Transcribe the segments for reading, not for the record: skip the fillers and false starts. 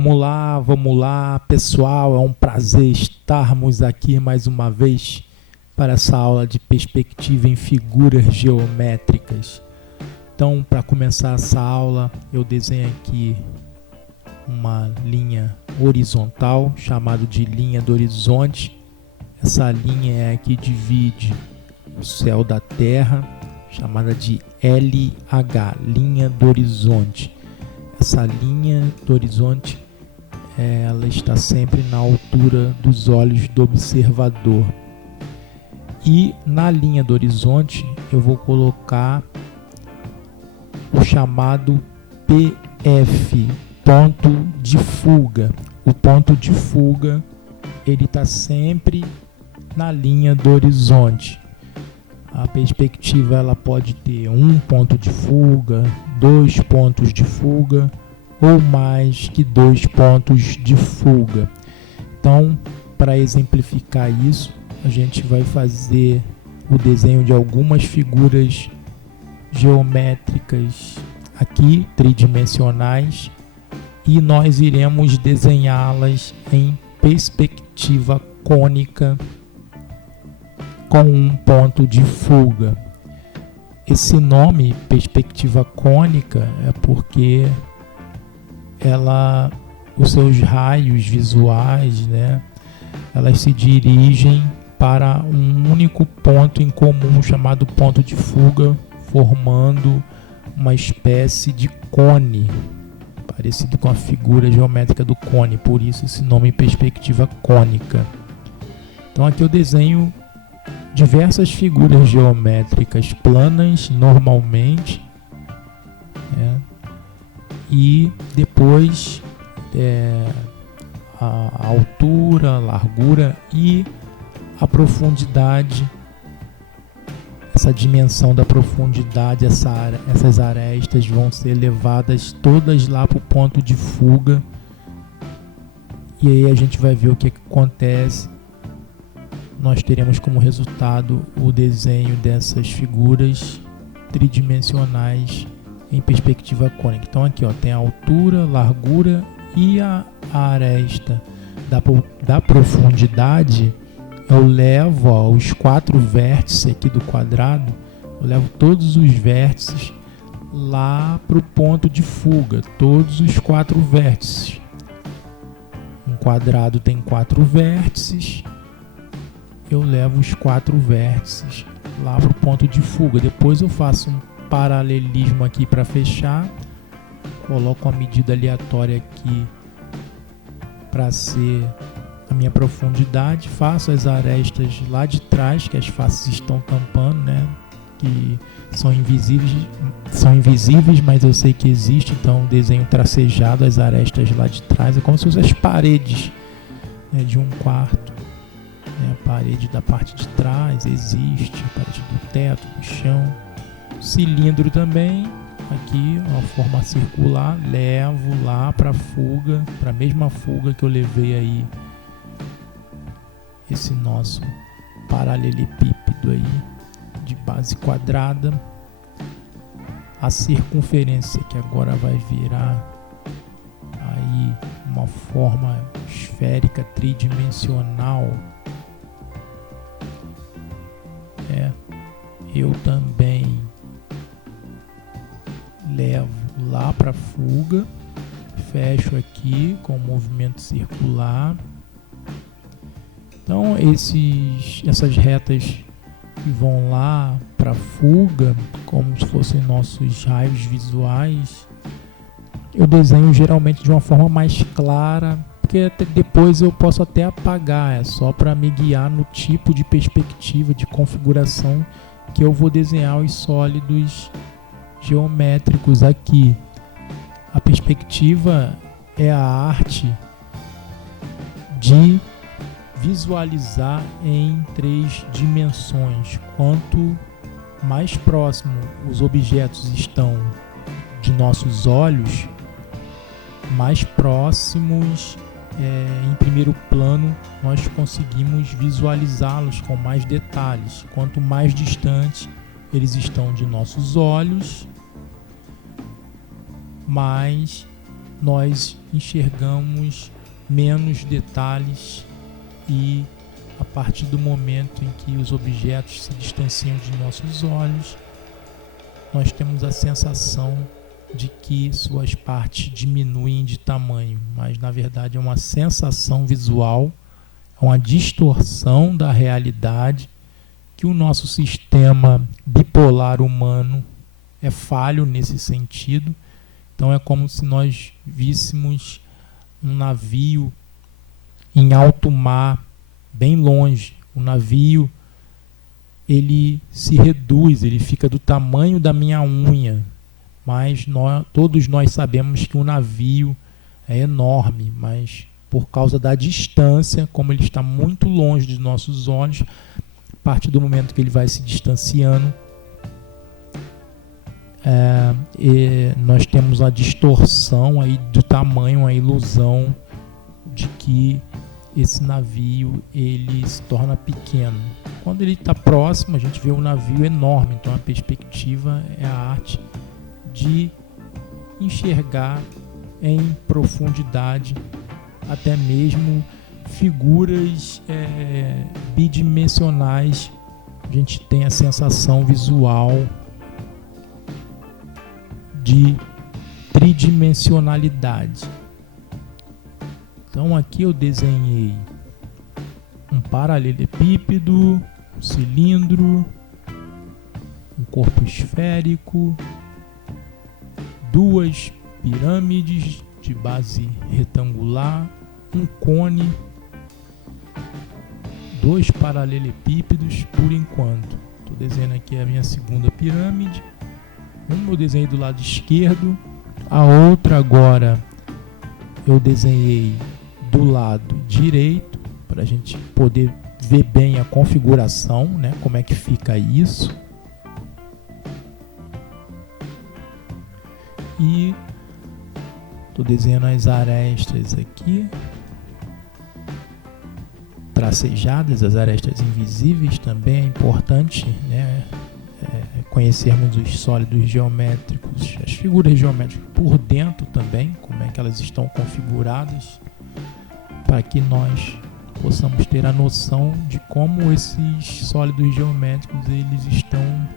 Vamos lá, pessoal, é um prazer estarmos aqui mais uma vez para essa aula de perspectiva em figuras geométricas. Então, para começar essa aula, eu desenho aqui uma linha horizontal, chamada de linha do horizonte. Essa linha é a que divide o céu da Terra, chamada de LH, linha do horizonte. Essa linha do horizonte, ela está sempre na altura dos olhos do observador. E na linha do horizonte eu vou colocar o chamado PF, ponto de fuga. O ponto de fuga, ele está sempre na linha do horizonte. A perspectiva ela pode ter um ponto de fuga, 2 pontos de fuga ou mais que 2 pontos de fuga. Então, para exemplificar isso, a gente vai fazer o desenho de algumas figuras geométricas aqui, tridimensionais, e nós iremos desenhá-las em perspectiva cônica com um ponto de fuga. Esse nome, perspectiva cônica, é porque os seus raios visuais, elas se dirigem para um único ponto em comum chamado ponto de fuga, formando uma espécie de cone, parecido com a figura geométrica do cone, por isso esse nome perspectiva cônica. Então aqui eu desenho diversas figuras geométricas planas normalmente, e depois a altura, a largura e a profundidade, essa dimensão da profundidade, essas arestas vão ser levadas todas lá para o ponto de fuga, e aí a gente vai ver o que acontece. Nós teremos como resultado o desenho dessas figuras tridimensionais em perspectiva cônica. Então aqui tem a altura, largura e a aresta da profundidade. Eu levo os 4 vértices aqui do quadrado, eu levo todos os vértices lá para o ponto de fuga, todos os 4 vértices. Um quadrado tem 4 vértices, eu levo os 4 vértices lá para o ponto de fuga. Depois eu faço um paralelismo aqui para fechar, coloco uma medida aleatória aqui para ser a minha profundidade, faço as arestas lá de trás, que as faces estão tampando, que são invisíveis, mas eu sei que existe, então desenho tracejado as arestas lá de trás, é como se fossem as paredes de um quarto. A parede da parte de trás existe, a parede do teto, do chão. Cilindro também, aqui uma forma circular, levo lá para a fuga, para a mesma fuga que eu levei aí esse nosso paralelepípedo aí de base quadrada. A circunferência, que agora vai virar aí uma forma esférica tridimensional, eu também levo lá para a fuga, fecho aqui com o movimento circular. Então essas retas que vão lá para a fuga, como se fossem nossos raios visuais, eu desenho geralmente de uma forma mais clara, porque até depois eu posso até apagar, é só para me guiar no tipo de perspectiva, de configuração que eu vou desenhar os sólidos geométricos aqui. A perspectiva é a arte de visualizar em 3 dimensões. Quanto mais próximo os objetos estão de nossos olhos, mais próximos em primeiro plano nós conseguimos visualizá-los com mais detalhes. Quanto mais distante eles estão de nossos olhos, mais nós enxergamos menos detalhes e a partir do momento em que os objetos se distanciam de nossos olhos, nós temos a sensação de que suas partes diminuem de tamanho, mas na verdade é uma sensação visual, é uma distorção da realidade que o nosso sistema bipolar humano é falho nesse sentido. Então é como se nós víssemos um navio em alto mar, bem longe. O navio, ele se reduz, ele fica do tamanho da minha unha, mas todos nós sabemos que o navio é enorme, mas por causa da distância, como ele está muito longe dos nossos olhos, a partir do momento que ele vai se distanciando, nós temos a distorção aí do tamanho, a ilusão de que esse navio ele se torna pequeno. Quando ele está próximo, a gente vê um navio enorme. Então a perspectiva é a arte de enxergar em profundidade até mesmo figuras bidimensionais. A gente tem a sensação visual de tridimensionalidade. Então aqui eu desenhei um paralelepípedo, um cilindro, um corpo esférico, duas pirâmides de base retangular, um cone, dois paralelepípedos por enquanto. Estou desenhando aqui a minha segunda pirâmide. Uma eu desenhei do lado esquerdo, a outra agora eu desenhei do lado direito, para a gente poder ver bem a configuração, né? Como é que fica isso. E estou desenhando as arestas aqui, tracejadas, as arestas invisíveis. Também é importante, né? Conhecermos os sólidos geométricos, as figuras geométricas por dentro também, como é que elas estão configuradas, para que nós possamos ter a noção de como esses sólidos geométricos eles estão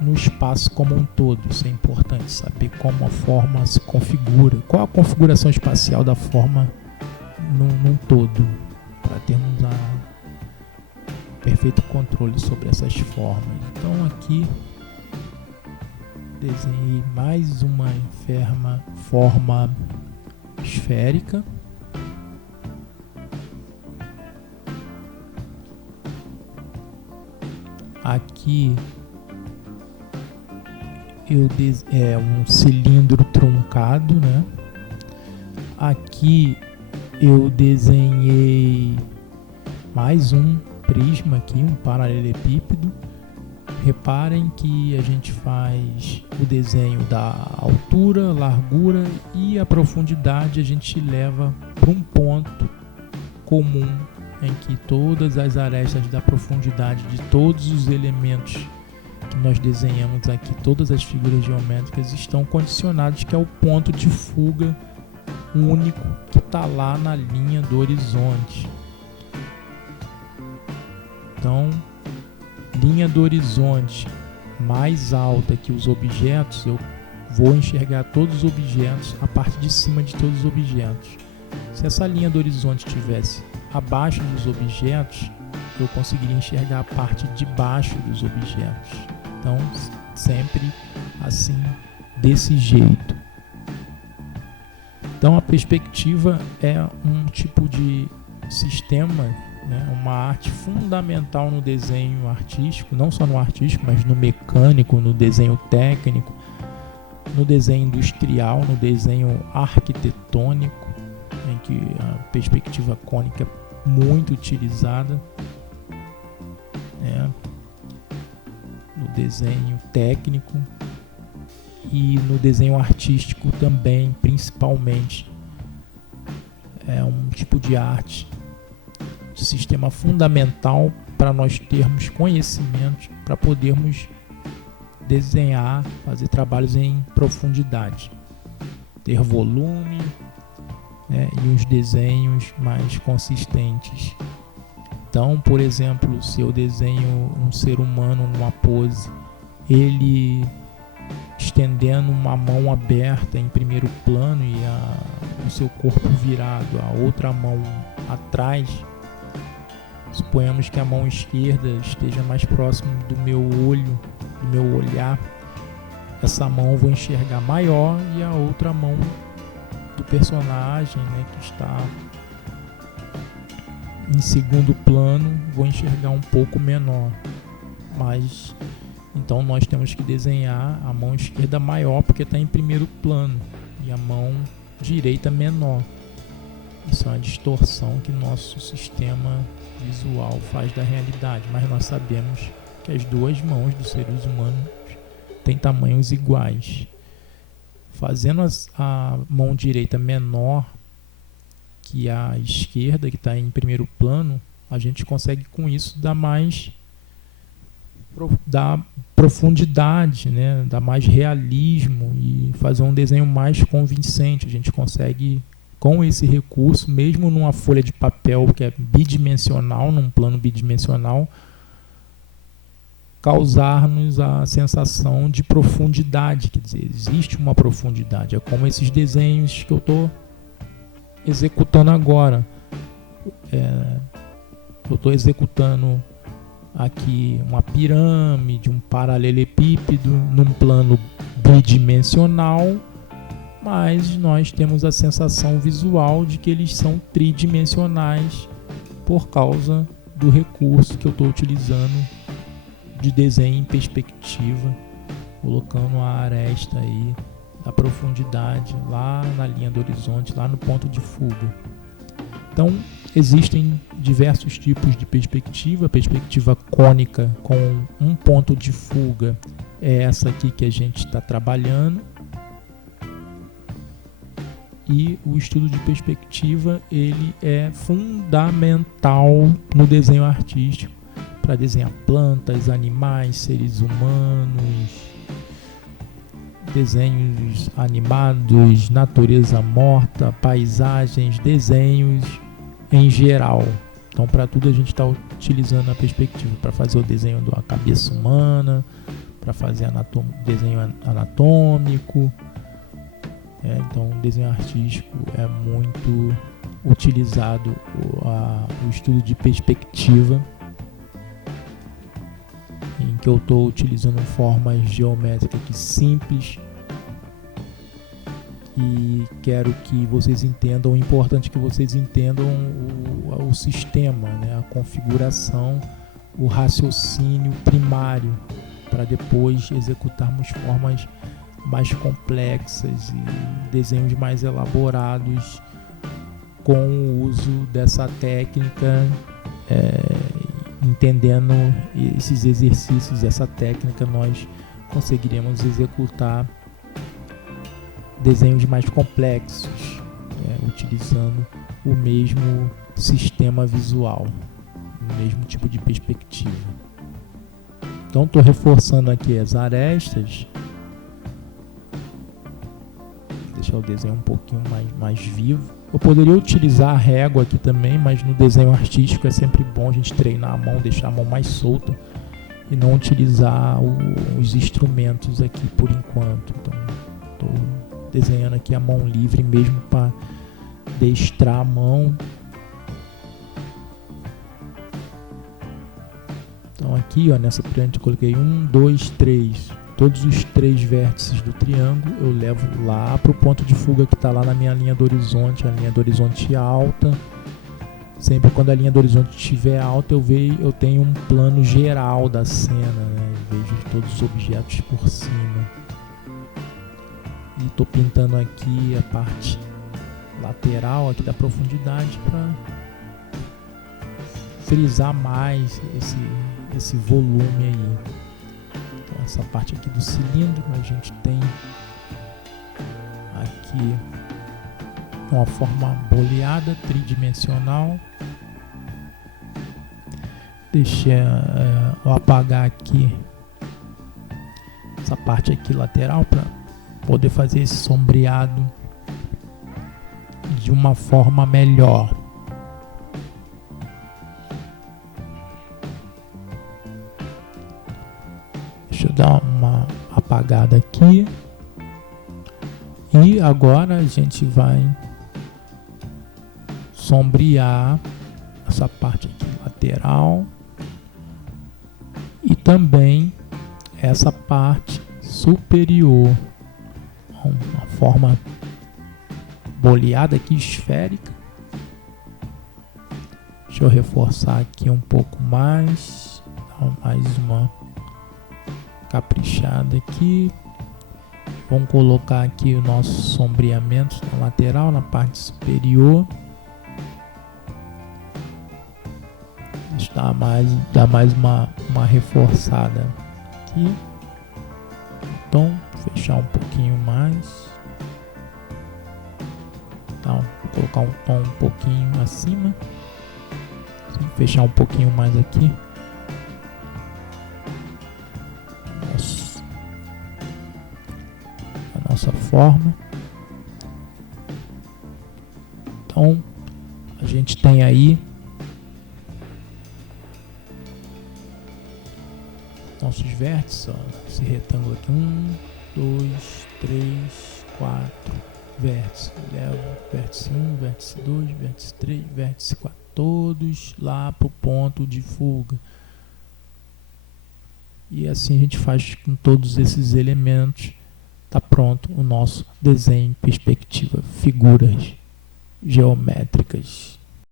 no espaço como um todo. Isso é importante, saber como a forma se configura, qual a configuração espacial da forma num todo, para termos perfeito controle sobre essas formas. Então aqui desenhei mais uma forma esférica. Aqui um cilindro truncado, né? Aqui eu desenhei mais um prisma aqui, um paralelepípedo. Reparem que a gente faz o desenho da altura, largura e a profundidade, a gente leva para um ponto comum em que todas as arestas da profundidade de todos os elementos que nós desenhamos aqui, todas as figuras geométricas estão condicionados, que é o ponto de fuga único que está lá na linha do horizonte. Então, linha do horizonte mais alta que os objetos, eu vou enxergar todos os objetos, a parte de cima de todos os objetos. Se essa linha do horizonte estivesse abaixo dos objetos, eu conseguiria enxergar a parte de baixo dos objetos. Então, sempre assim, desse jeito. Então, a perspectiva é um tipo de sistema, né, uma arte fundamental no desenho artístico, não só no artístico, mas no mecânico, no desenho técnico, no desenho industrial, no desenho arquitetônico, em que a perspectiva cônica é muito utilizada, né, no desenho técnico e no desenho artístico também, principalmente. É um tipo de arte, de sistema fundamental para nós termos conhecimento, para podermos desenhar, fazer trabalhos em profundidade. ter volume, né, e uns desenhos mais consistentes. Então, por exemplo, se eu desenho um ser humano numa pose, ele estendendo uma mão aberta em primeiro plano e o seu corpo virado, a outra mão atrás, suponhamos que a mão esquerda esteja mais próximo do meu olho, do meu olhar, essa mão eu vou enxergar maior e a outra mão do personagem, né, que está em segundo plano, vou enxergar um pouco menor. Mas então nós temos que desenhar a mão esquerda maior porque está em primeiro plano e a mão direita menor. Isso é uma distorção que nosso sistema visual faz da realidade, mas nós sabemos que as duas mãos dos seres humanos têm tamanhos iguais. Fazendo a mão direita menor que a esquerda, que está em primeiro plano, a gente consegue com isso dar profundidade, né? Dar mais realismo e fazer um desenho mais convincente. A gente consegue, com esse recurso, mesmo numa folha de papel que é bidimensional, num plano bidimensional, causar-nos a sensação de profundidade. Quer dizer, existe uma profundidade. É como esses desenhos que eu estou executando agora. Eu estou executando aqui uma pirâmide, um paralelepípedo num plano bidimensional, mas nós temos a sensação visual de que eles são tridimensionais por causa do recurso que eu estou utilizando de desenho em perspectiva, colocando a aresta aí da profundidade lá na linha do horizonte, lá no ponto de fuga. Então, existem diversos tipos de perspectiva. A perspectiva cônica com um ponto de fuga é essa aqui que a gente está trabalhando. E o estudo de perspectiva, ele é fundamental no desenho artístico para desenhar plantas, animais, seres humanos, desenhos animados, natureza morta, paisagens, desenhos em geral. Então, para tudo a gente está utilizando a perspectiva, para fazer o desenho da cabeça humana, para fazer desenho anatômico. Então, o desenho artístico é muito utilizado o estudo de perspectiva, em que eu estou utilizando formas geométricas simples e quero que vocês entendam, o importante é que vocês entendam o sistema, né, a configuração, o raciocínio primário, para depois executarmos formas mais complexas e desenhos mais elaborados com o uso dessa técnica, entendendo esses exercícios, essa técnica, nós conseguiremos executar desenhos mais complexos, utilizando o mesmo sistema visual, o mesmo tipo de perspectiva. Então, estou reforçando aqui as arestas. Deixar o desenho um pouquinho mais vivo. Eu poderia utilizar a régua aqui também, mas no desenho artístico é sempre bom a gente treinar a mão, deixar a mão mais solta e não utilizar os instrumentos aqui por enquanto. Então, estou desenhando aqui a mão livre mesmo para destrar a mão. Então aqui, ó, nessa pirâmide eu coloquei 1, 2, 3. Todos os 3 vértices do triângulo eu levo lá para o ponto de fuga que está lá na minha linha do horizonte, a linha do horizonte alta. Sempre quando a linha do horizonte estiver alta, eu tenho um plano geral da cena, né? Vejo todos os objetos por cima. E estou pintando aqui a parte lateral aqui da profundidade para frisar mais esse volume aí. Então, essa parte aqui do cilindro, a gente tem aqui uma forma boleada, tridimensional. Deixa eu apagar aqui essa parte aqui lateral para poder fazer esse sombreado de uma forma melhor. Deixa eu dar uma apagada aqui. E agora a gente vai sombrear essa parte aqui lateral e também essa parte superior. Uma forma boleada aqui, esférica. Deixa eu reforçar aqui um pouco mais. Dar mais uma caprichada aqui. Vamos colocar aqui o nosso sombreamento na lateral, na parte superior. Deixa eu dar mais uma reforçada aqui. Tom, fechar um pouquinho mais. Então, colocar um tom um pouquinho acima. Fechar um pouquinho mais aqui. A nossa forma. Então, a gente tem aí nossos vértices, ó, esse retângulo aqui, 1, 2, 3, 4 vértices. Leva vértice 1, vértice 2, vértice 3, vértice 4, todos lá para o ponto de fuga. E assim a gente faz com todos esses elementos. Está pronto o nosso desenho em perspectiva, figuras geométricas.